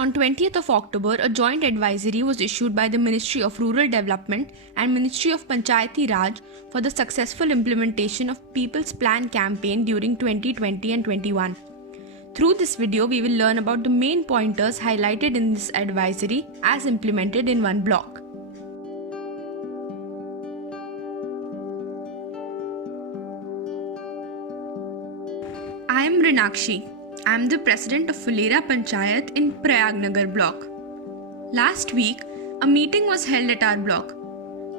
On 20th of October, a joint advisory was issued by the Ministry of Rural Development and Ministry of Panchayati Raj for the successful implementation of People's Plan campaign during 2020 and 21. Through this video, we will learn about the main pointers highlighted in this advisory as implemented in one block. I am Rinakshi. I am the president of Fulera Panchayat in Prayagnagar block. Last week, a meeting was held at our block.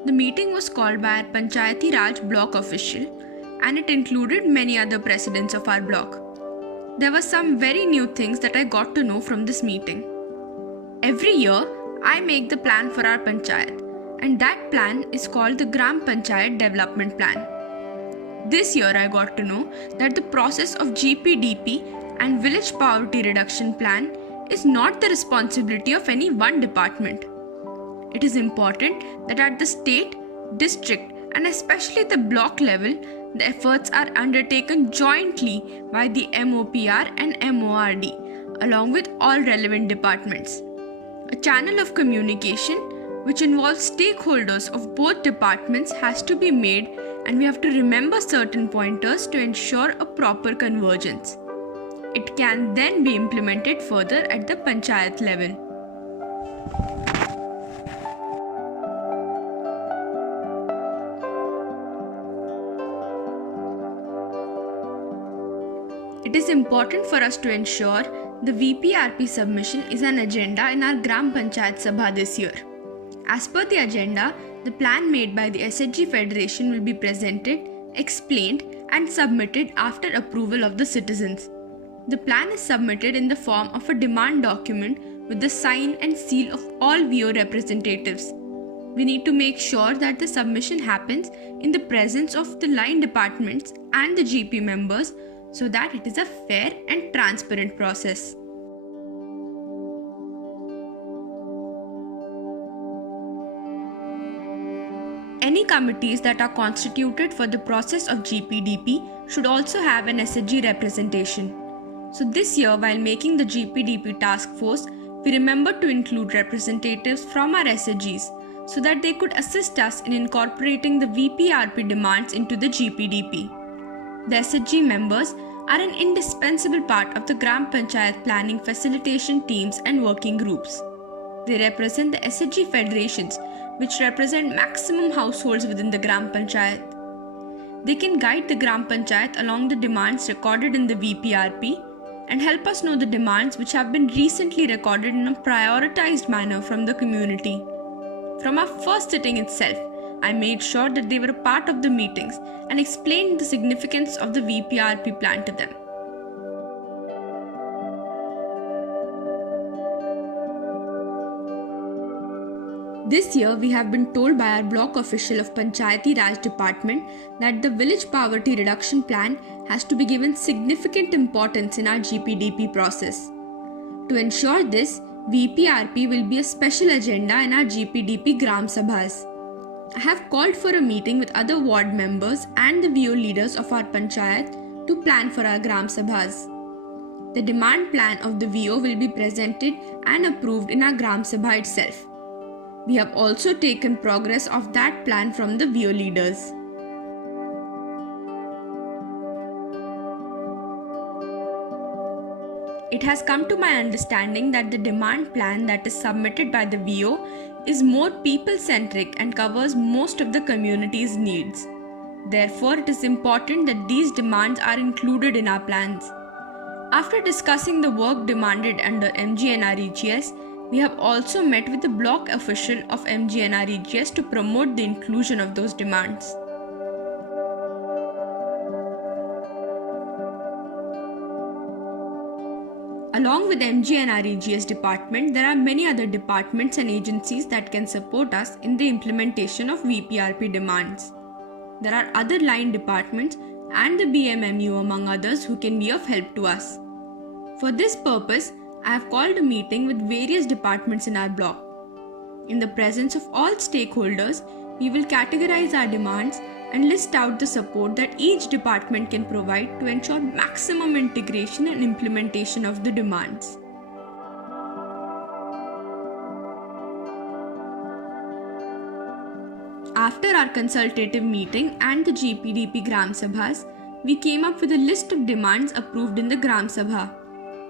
The meeting was called by our Panchayati Raj block official and it included many other presidents of our block. There were some very new things that I got to know from this meeting. Every year, I make the plan for our Panchayat and that plan is called the Gram Panchayat Development Plan. This year, I got to know that the process of GPDP and Village Poverty Reduction Plan is not the responsibility of any one department. It is important that at the state, district and especially the block level, the efforts are undertaken jointly by the MOPR and MORD along with all relevant departments. A channel of communication which involves stakeholders of both departments has to be made and we have to remember certain pointers to ensure a proper convergence. It can then be implemented further at the Panchayat level. It is important for us to ensure the VPRP submission is an agenda in our Gram Panchayat Sabha this year. As per the agenda, the plan made by the SHG Federation will be presented, explained and submitted after approval of the citizens. The plan is submitted in the form of a demand document with the sign and seal of all VO representatives. We need to make sure that the submission happens in the presence of the line departments and the GP members so that it is a fair and transparent process. Any committees that are constituted for the process of GPDP should also have an SHG representation. So this year, while making the GPDP task force, we remembered to include representatives from our SHGs so that they could assist us in incorporating the VPRP demands into the GPDP. The SHG members are an indispensable part of the Gram Panchayat planning facilitation teams and working groups. They represent the SHG federations, which represent maximum households within the Gram Panchayat. They can guide the Gram Panchayat along the demands recorded in the VPRP and help us know the demands which have been recently recorded in a prioritized manner from the community. From our first sitting itself, I made sure that they were a part of the meetings and explained the significance of the VPRP plan to them. This year, we have been told by our block official of Panchayati Raj Department that the Village Poverty Reduction Plan has to be given significant importance in our GPDP process. To ensure this, VPRP will be a special agenda in our GPDP Gram Sabhas. I have called for a meeting with other ward members and the VO leaders of our Panchayat to plan for our Gram Sabhas. The demand plan of the VO will be presented and approved in our Gram Sabha itself. We have also taken progress of that plan from the VO leaders. It has come to my understanding that the demand plan that is submitted by the VO is more people-centric and covers most of the community's needs. Therefore, it is important that these demands are included in our plans. After discussing the work demanded under MGNREGS, we have also met with the block official of MGNREGS to promote the inclusion of those demands. Along with MGNREGS department, there are many other departments and agencies that can support us in the implementation of VPRP demands. There are other line departments and the BMMU among others who can be of help to us. For this purpose, I have called a meeting with various departments in our block. In the presence of all stakeholders, we will categorize our demands and list out the support that each department can provide to ensure maximum integration and implementation of the demands. After our consultative meeting and the GPDP Gram Sabhas, we came up with a list of demands approved in the Gram Sabha.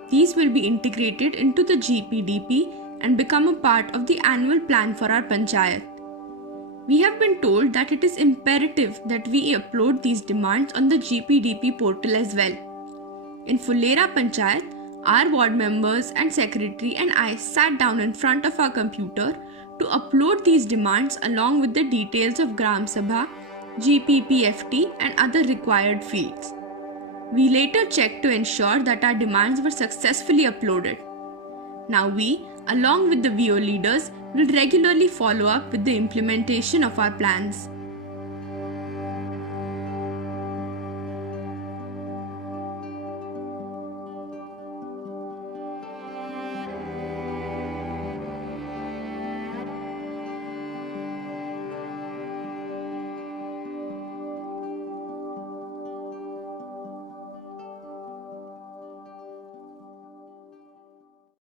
These will be integrated into the GPDP and become a part of the annual plan for our panchayat. We have been told that it is imperative that we upload these demands on the GPDP portal as well. In Fulera Panchayat, our ward members and secretary and I sat down in front of our computer to upload these demands along with the details of Gram Sabha, GPPFT and other required fields. We later checked to ensure that our demands were successfully uploaded. Now we, along with the VO leaders, will regularly follow up with the implementation of our plans.